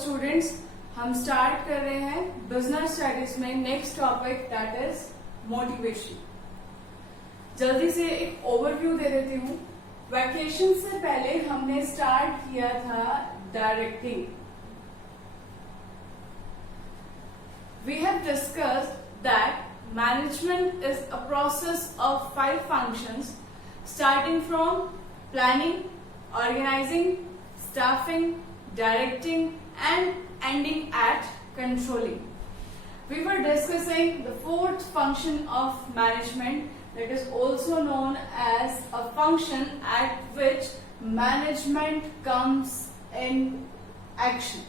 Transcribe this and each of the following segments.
Students, हम start कर रहे हैं बिजनेस स्टडीज में next topic that is motivation. जल्दी से एक ओवरव्यू दे देती हूँ। वैकेशन से पहले हमने स्टार्ट किया था directing. We have discussed that management is a process of 5 functions starting from planning, organizing, staffing, directing and ending at controlling. We were discussing the 4th function of management, that is also known as a function at which management comes in action.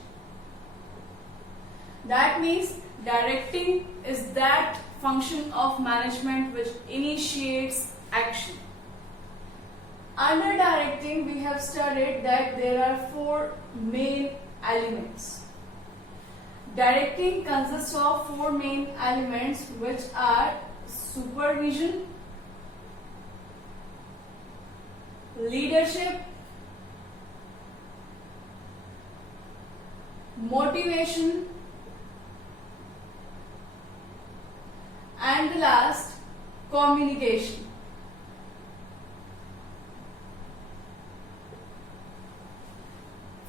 That means directing is that function of management which initiates action. Under directing, we have studied that there are 4 main elements. Directing consists of 4 main elements which are supervision, leadership, motivation, and the last, communication.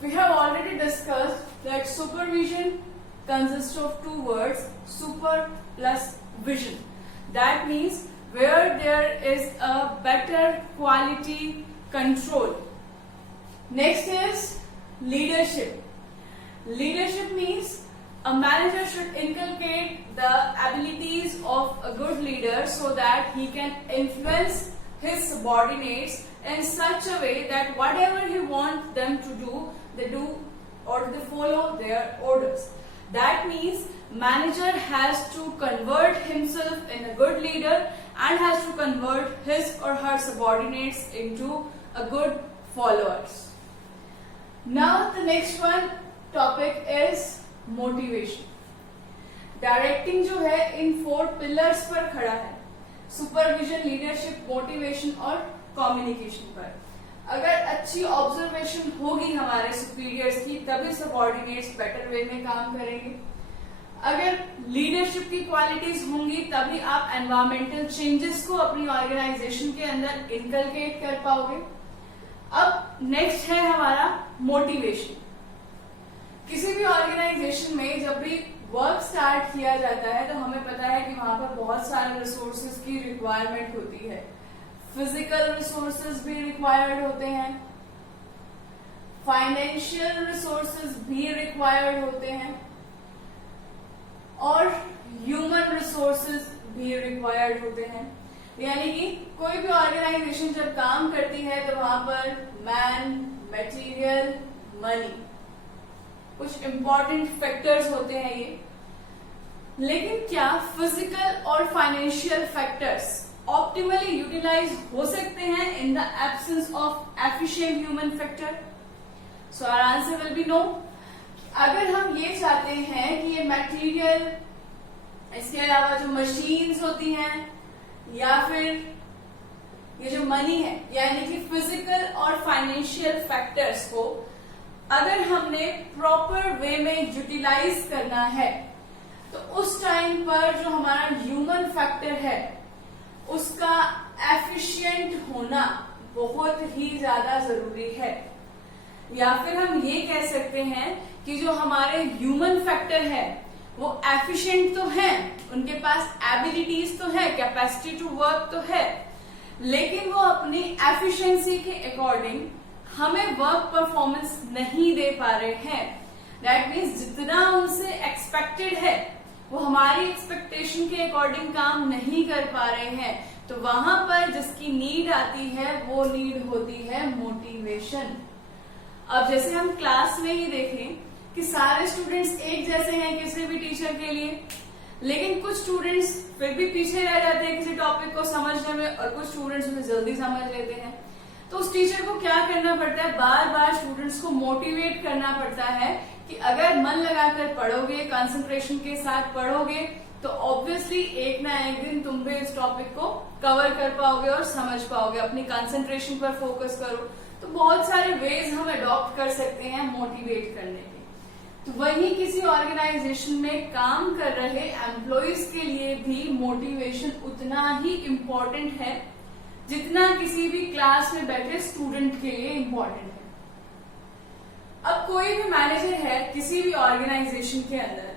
We have already discussed that supervision consists of 2 words, super plus vision. That means where there is a better quality control. Next is leadership. Leadership means a manager should inculcate the abilities of a good leader so that he can influence his subordinates in such a way that whatever he wants them to do, they do or they follow their orders. That means manager has to convert himself in a good leader and has to convert his or her subordinates into a good followers. Now the next one topic is motivation. Directing जो है इन 4 pillars पर खड़ा है, supervision, leadership, motivation और communication पर। अगर अच्छी observation होगी हमारे सुपीरियर्स की तभी सबऑर्डिनेट्स बेटर वे में काम करेंगे। अगर लीडरशिप की क्वालिटीज होंगी तभी आप एनवायरमेंटल चेंजेस को अपनी ऑर्गेनाइजेशन के अंदर इनकलकेट कर पाओगे। अब नेक्स्ट है हमारा मोटिवेशन। किसी भी ऑर्गेनाइजेशन में जब भी वर्क स्टार्ट किया जाता है तो हमें पता है कि वहां पर बहुत सारे रिसोर्सेज की रिक्वायरमेंट होती है। फिजिकल रिसोर्सेज भी रिक्वायर्ड होते हैं, फाइनेंशियल रिसोर्सेज भी रिक्वायर्ड होते हैं और ह्यूमन रिसोर्सेज भी रिक्वायर्ड होते हैं। यानी कि कोई भी ऑर्गेनाइजेशन जब काम करती है तो वहां पर मैन, मटेरियल, मनी कुछ इंपॉर्टेंट फैक्टर्स होते हैं ये। लेकिन क्या फिजिकल और फाइनेंशियल फैक्टर्स ऑप्टिमली यूटिलाइज हो सकते हैं in the absence of efficient human factor? So our answer will be no. अगर हम ये चाहते हैं कि ये मटेरियल, इसके अलावा जो मशीन्स होती हैं या फिर ये जो मनी है, यानी कि फिजिकल और फाइनेंशियल फैक्टर्स को अगर हमने प्रॉपर वे में यूटिलाइज करना है तो उस टाइम पर जो हमारा ह्यूमन फैक्टर है उसका एफिशिएंट होना बहुत ही ज्यादा जरूरी है। या फिर हम ये कह सकते हैं कि जो हमारे ह्यूमन फैक्टर है वो एफिशिएंट तो है, उनके पास एबिलिटीज तो है, कैपेसिटी टू वर्क तो है, लेकिन वो अपनी एफिशिएंसी के अकॉर्डिंग हमें वर्क परफॉर्मेंस नहीं दे पा रहे हैं। दैट मीन्स जितना उनसे एक्सपेक्टेड है वो हमारी एक्सपेक्टेशन के अकॉर्डिंग काम नहीं कर पा रहे हैं, तो वहां पर जिसकी नीड आती है वो नीड होती है मोटिवेशन। अब जैसे हम क्लास में ही देखें कि सारे स्टूडेंट्स एक जैसे हैं किसी भी टीचर के लिए, लेकिन कुछ स्टूडेंट्स फिर भी पीछे रह जाते हैं किसी टॉपिक को समझने में और कुछ स्टूडेंट्स उसे जल्दी समझ लेते हैं। तो उस टीचर को क्या करना पड़ता है, बार बार स्टूडेंट्स को मोटिवेट करना पड़ता है कि अगर मन लगाकर पढ़ोगे, कंसंट्रेशन के साथ पढ़ोगे तो ऑब्वियसली एक ना एक दिन तुम भी इस टॉपिक को कवर कर पाओगे और समझ पाओगे। अपनी कंसंट्रेशन पर फोकस करो। तो बहुत सारे वेज हम अडॉप्ट कर सकते हैं मोटिवेट करने के। तो वही किसी ऑर्गेनाइजेशन में काम कर रहे एम्प्लॉयज के लिए भी मोटिवेशन उतना ही इम्पोर्टेंट है जितना किसी भी क्लास में बैठे स्टूडेंट के लिए इम्पोर्टेंट है। अब कोई भी मैनेजर है किसी भी ऑर्गेनाइजेशन के अंदर,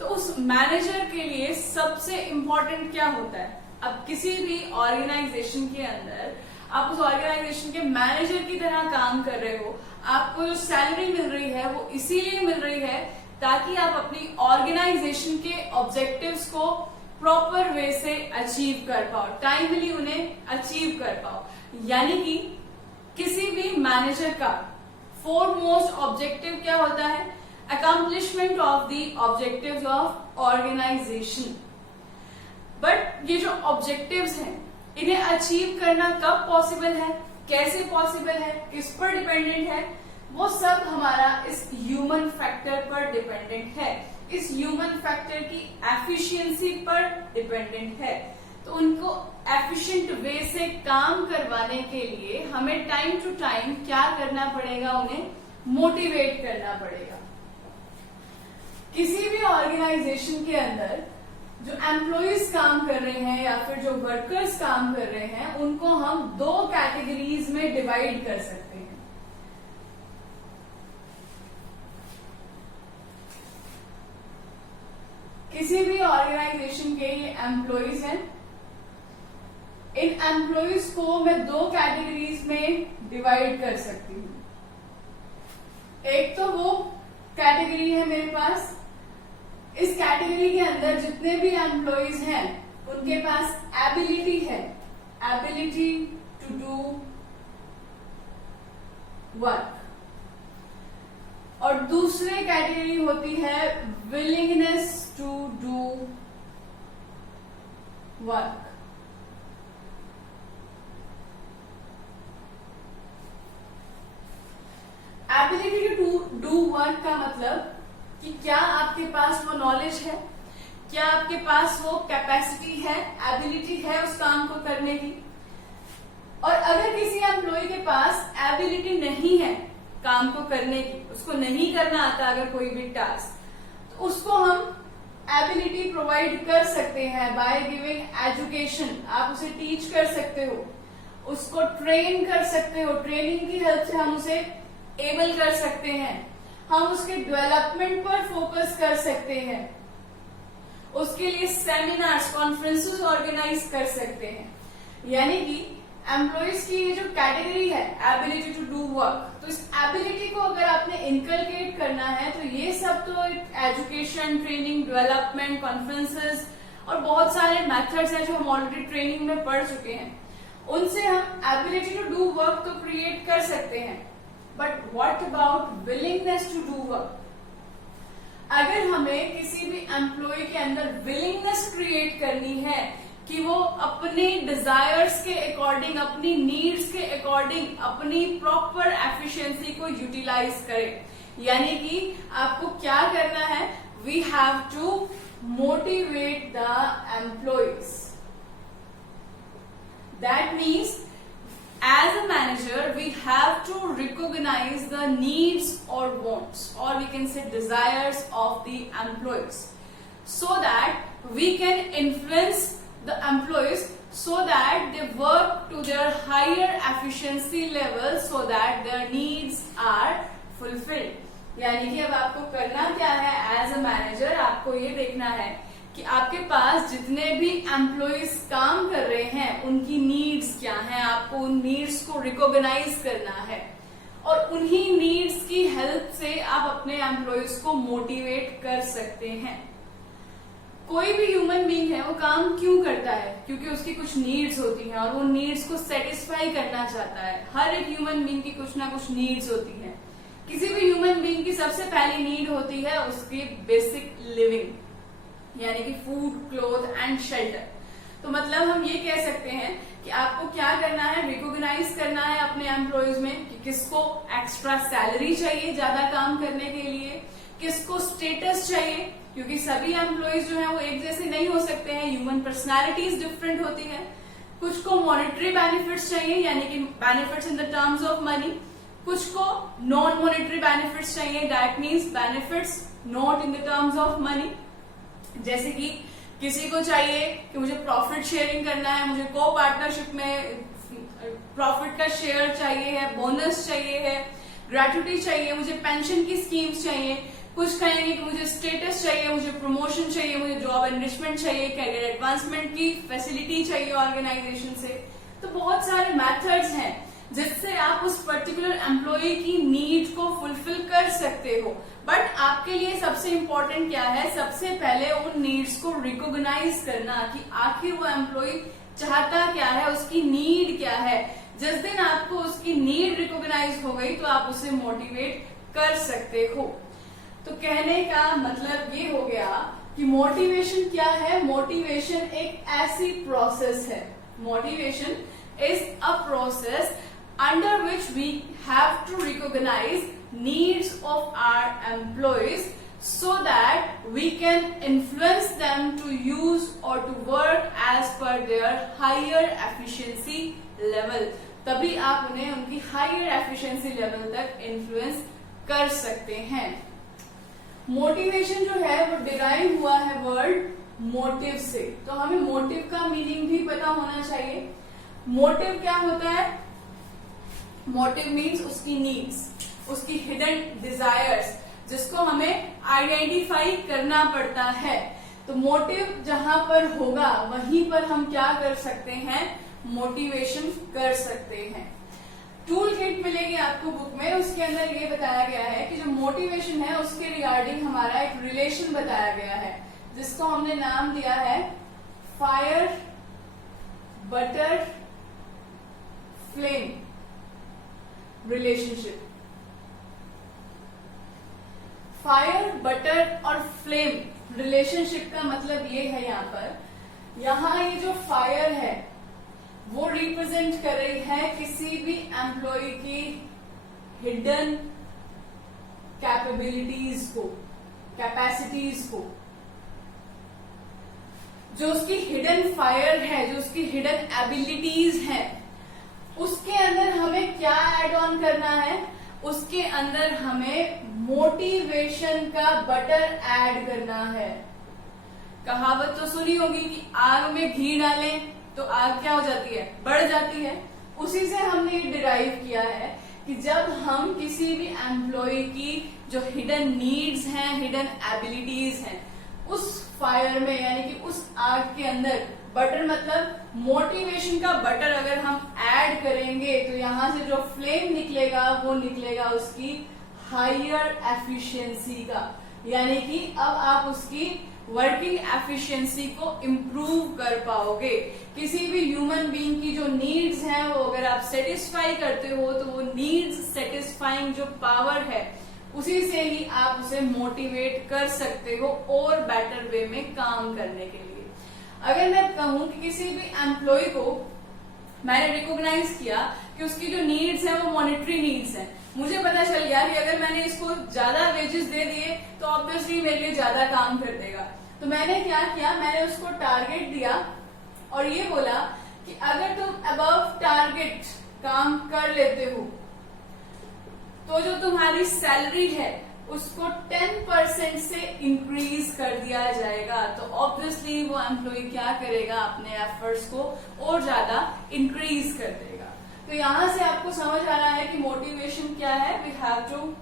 तो उस मैनेजर के लिए सबसे इम्पोर्टेंट क्या होता है? अब किसी भी ऑर्गेनाइजेशन के अंदर आप उस ऑर्गेनाइजेशन के मैनेजर की तरह काम कर रहे हो, आपको जो सैलरी मिल रही है वो इसीलिए मिल रही है ताकि आप अपनी ऑर्गेनाइजेशन के ऑब्जेक्टिव्स को प्रॉपर वे से अचीव कर पाओ, टाइमली उन्हें अचीव कर पाओ। यानी कि किसी भी मैनेजर का फोरमोस्ट ऑब्जेक्टिव क्या होता है? Accomplishment of the objectives of organisation. But ये जो ऑब्जेक्टिव्स हैं इन्हें अचीव करना कब पॉसिबल है, कैसे पॉसिबल है, किस पर डिपेंडेंट है? वो सब हमारा इस ह्यूमन फैक्टर पर डिपेंडेंट है, इस ह्यूमन फैक्टर की एफिशिएंसी पर डिपेंडेंट है। तो उनको एफिशिएंट वे से काम करवाने के लिए हमें टाइम टू टाइम क्या करना पड़ेगा? उन्हें मोटिवेट करना पड़ेगा। किसी भी ऑर्गेनाइजेशन के अंदर जो एम्प्लॉयज काम कर रहे हैं या फिर जो वर्कर्स काम कर रहे हैं, उनको हम दो कैटेगरीज में डिवाइड कर सकते हैं। किसी भी ऑर्गेनाइजेशन के ये एम्प्लॉयज हैं, इन एम्प्लॉयज को मैं दो कैटेगरीज में डिवाइड कर सकती हूं। एक तो वो कैटेगरी है मेरे पास, इस कैटेगरी के अंदर जितने भी एम्प्लॉयज हैं उनके पास एबिलिटी है, एबिलिटी टू डू वर्क। और दूसरी कैटेगरी होती है willingness to do work. Ability to do work का मतलब कि क्या आपके पास वो नॉलेज है, क्या आपके पास वो कैपेसिटी है, एबिलिटी है उस काम को करने की। और अगर किसी एम्प्लॉय के पास एबिलिटी नहीं है काम को करने की, उसको नहीं करना आता अगर कोई भी टास्क, तो उसको हम एबिलिटी प्रोवाइड कर सकते हैं बाय गिविंग एजुकेशन। आप उसे टीच कर सकते हो, उसको ट्रेन कर सकते हो, ट्रेनिंग की हेल्प से हम उसे एबल कर सकते हैं, हम उसके डेवलपमेंट पर फोकस कर सकते हैं, उसके लिए सेमिनार्स, कॉन्फ्रेंसेस ऑर्गेनाइज कर सकते हैं। यानी कि एम्प्लॉयज की ये जो कैटेगरी है एबिलिटी टू डू वर्क, तो इस एबिलिटी को अगर आपने इनकलकेट करना है तो ये सब तो एजुकेशन, ट्रेनिंग, डेवलपमेंट, कॉन्फ्रेंसेस और बहुत सारे मेथड्स हैं जो हम ऑलरेडी ट्रेनिंग में पढ़ चुके हैं, उनसे हम एबिलिटी टू डू वर्क तो क्रिएट कर सकते हैं। But what about willingness to do work? अगर हमें किसी भी एम्प्लॉय के अंदर विलिंगनेस क्रिएट करनी है कि वो अपने डिजायर्स के अकॉर्डिंग, अपनी नीड्स के अकॉर्डिंग अपनी प्रॉपर एफिशिएंसी को यूटिलाइज करे, यानी कि आपको क्या करना है? We have to motivate the employees. That means as a manager we have to recognize the needs or wants, or we can say desires of the employees, so that we can influence the employees so that they work to their higher efficiency level so that their needs are fulfilled। यानी कि अब आपको करना क्या है as a manager? आपको ये देखना है कि आपके पास जितने भी एम्प्लॉयज काम कर रहे हैं उनकी नीड्स क्या हैं, आपको उन नीड्स को रिकॉग्नाइज करना है और उन्हीं नीड्स की हेल्प से आप अपने एम्प्लॉयज को मोटिवेट कर सकते हैं। कोई भी ह्यूमन बीइंग है वो काम क्यों करता है? क्योंकि उसकी कुछ नीड्स होती हैं और वो नीड्स को सेटिस्फाई करना चाहता है। हर एक ह्यूमन बीइंग की कुछ ना कुछ नीड्स होती हैं। किसी भी ह्यूमन बीइंग की सबसे पहली नीड होती है उसकी बेसिक लिविंग, यानी कि फूड, क्लोथ एंड शेल्टर। तो मतलब हम ये कह सकते हैं कि आपको क्या करना है? रिकॉग्नाइज करना है अपने एम्प्लॉयज में कि किसको एक्स्ट्रा सैलरी चाहिए ज्यादा काम करने के लिए, किसको स्टेटस चाहिए, क्योंकि सभी एम्प्लॉयज जो है वो एक जैसे नहीं हो सकते हैं, ह्यूमन पर्सनैलिटीज डिफरेंट होती है। कुछ को मॉनेटरी बेनिफिट्स चाहिए, यानी कि benefits in the terms of money, कुछ को नॉन मॉनेटरी बेनिफिट्स चाहिए, that means benefits not in the terms of money. जैसे कि किसी को चाहिए कि मुझे प्रॉफिट शेयरिंग करना है, मुझे को पार्टनरशिप में प्रॉफिट का शेयर चाहिए है, बोनस चाहिए है, ग्रेट्युटी चाहिए, मुझे पेंशन की स्कीम्स चाहिए। कुछ कहेंगे कि मुझे स्टेटस चाहिए, मुझे प्रमोशन चाहिए, मुझे जॉब एनरिचमेंट चाहिए, कैरियर एडवांसमेंट की फैसिलिटी चाहिए ऑर्गेनाइजेशन से। तो बहुत सारे मेथड्स हैं जिससे आप उस पर्टिकुलर एम्प्लॉय की नीड को फुलफिल कर सकते हो। बट आपके लिए सबसे इम्पोर्टेंट क्या है, सबसे पहले उन नीड्स को रिकॉग्नाइज करना कि आखिर वो एम्प्लॉय चाहता क्या है, उसकी नीड क्या है। जिस दिन आपको उसकी नीड रिकॉग्नाइज हो गई तो आप उसे मोटिवेट कर सकते हो। तो कहने का मतलब ये हो गया कि मोटिवेशन क्या है। मोटिवेशन एक ऐसी प्रोसेस है, motivation is a process under which we have to recognize needs of our employees so that we can influence them to use or to work as per their higher efficiency level। तभी आप उन्हें उनकी higher efficiency level तक influence कर सकते हैं। Motivation जो है वो डिराइव हुआ है वर्ड मोटिव से, तो हमें मोटिव का मीनिंग भी पता होना चाहिए। मोटिव क्या होता है? मोटिव मीन्स उसकी नीड्स, उसकी हिडन डिजायर्स, जिसको हमें आइडेंटिफाई करना पड़ता है। तो मोटिव जहां पर होगा वहीं पर हम क्या कर सकते हैं, मोटिवेशन कर सकते हैं। टूल किट मिलेगी आपको बुक में, उसके अंदर ये बताया गया है कि जो मोटिवेशन है उसके रिगार्डिंग हमारा एक रिलेशन बताया गया है, जिसको हमने नाम दिया है fire butter flame relationship. Fire butter और फ्लेम रिलेशनशिप का मतलब ये है, यहाँ ये जो फायर है वो रिप्रेजेंट कर रही है किसी भी एम्प्लॉय की हिडन कैपेबिलिटीज को, कैपेसिटीज को। जो उसकी हिडन फायर है, जो उसकी हिडन एबिलिटीज है, उसके अंदर हमें क्या एड ऑन करना है, उसके अंदर हमें मोटिवेशन का बटर ऐड करना है। कहावत तो सुनी होगी कि आग में घी डालें तो आग क्या हो जाती है, बढ़ जाती है। उसी से हमने ये डिराइव किया है कि जब हम किसी भी एम्प्लॉय की जो हिडन नीड्स हैं, हिडन एबिलिटीज हैं, उस फायर में यानी कि उस आग के अंदर बटर मतलब मोटिवेशन का बटर अगर हम ऐड करेंगे तो यहां से जो फ्लेम निकलेगा वो निकलेगा उसकी हायर एफिशिएंसी का, यानी कि अब आप उसकी वर्किंग एफिशिएंसी को इम्प्रूव कर पाओगे। किसी भी ह्यूमन बीइंग की जो नीड्स हैं वो अगर आप सेटिस्फाई करते हो तो वो नीड्स सेटिस्फाइंग जो पावर है उसी से ही आप उसे मोटिवेट कर सकते हो और बेटर वे में काम करने के लिए। अगर मैं कहूं कि किसी भी एम्प्लॉय को मैंने रिकॉग्नाइज किया कि उसकी जो नीड्स हैं वो मॉनेटरी नीड्स हैं, मुझे पता चल गया कि अगर मैंने इसको ज्यादा वेजेस दे दिए तो ऑब्वियसली मेरे लिए ज्यादा काम कर देगा। तो मैंने क्या किया, मैंने उसको टारगेट दिया और ये बोला कि अगर तुम अबव टारगेट काम कर लेते हो तो जो तुम्हारी सैलरी है उसको 10% से इंक्रीज कर दिया जाएगा। तो ऑब्वियसली वो एम्प्लॉय क्या करेगा, अपने एफर्ट्स को और ज्यादा इंक्रीज कर देगा। तो यहां से आपको समझ आ रहा है कि मोटिवेशन क्या है। We have to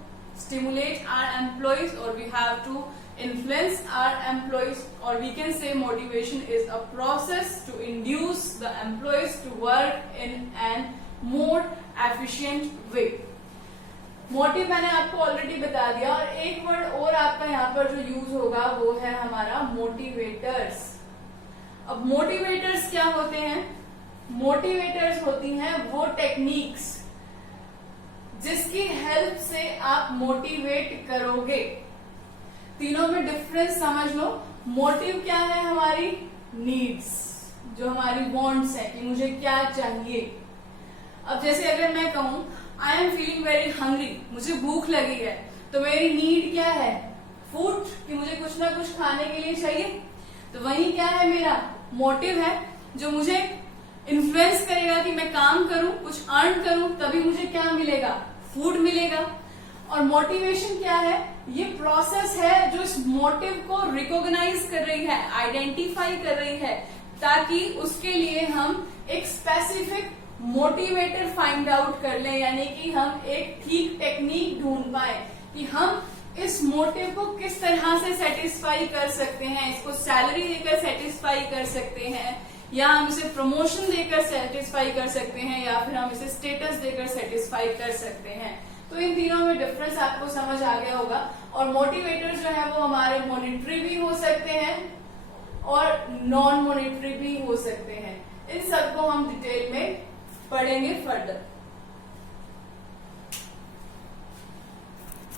stimulate our employees और we have to influence our employees, or we can say motivation is a process to induce the employees to work in an more efficient way। Motive मैंने आपको already बता दिया और एक word और आपका यहाँ पर जो यूज होगा वो है हमारा मोटिवेटर्स। अब मोटिवेटर्स क्या होते हैं? मोटिवेटर्स होती हैं वो टेक्निक्स जिसकी हेल्प से आप मोटिवेट करोगे। तीनों में डिफरेंस समझ लो। मोटिव क्या है? हमारी नीड्स, जो हमारी वांट्स है कि मुझे क्या चाहिए। अब जैसे अगर मैं कहूं I am feeling very hungry, मुझे भूख लगी है, तो मेरी नीड क्या है? फूड, कि मुझे कुछ ना कुछ खाने के लिए चाहिए। तो वही क्या है? मेरा मोटिव है जो मुझे इन्फ्लुएंस करेगा कि मैं काम करूं, कुछ अर्न करूं, तभी मुझे क्या मिलेगा? फूड मिलेगा। और मोटिवेशन क्या है? ये प्रोसेस है जो इस मोटिव को रिकॉग्नाइज कर रही है, आइडेंटिफाई कर रही है, ताकि उसके लिए हम एक स्पेसिफिक मोटिवेटर फाइंड आउट कर लें, यानी कि हम एक ठीक टेक्निक ढूंढ पाए कि हम इस मोटिव को किस तरह से सेटिस्फाई कर सकते हैं। इसको सैलरी देकर सेटिस्फाई कर सकते हैं, या हम इसे प्रमोशन देकर सेटिस्फाई कर सकते हैं, या फिर हम इसे स्टेटस देकर सेटिस्फाई कर सकते हैं। तो इन तीनों में डिफरेंस आपको समझ आ गया होगा। और मोटिवेटर जो है वो हमारे मॉनिटरी भी हो सकते हैं और नॉन मॉनिटरी भी हो सकते हैं। इन सबको हम डिटेल में पढ़ेंगे फर्दर।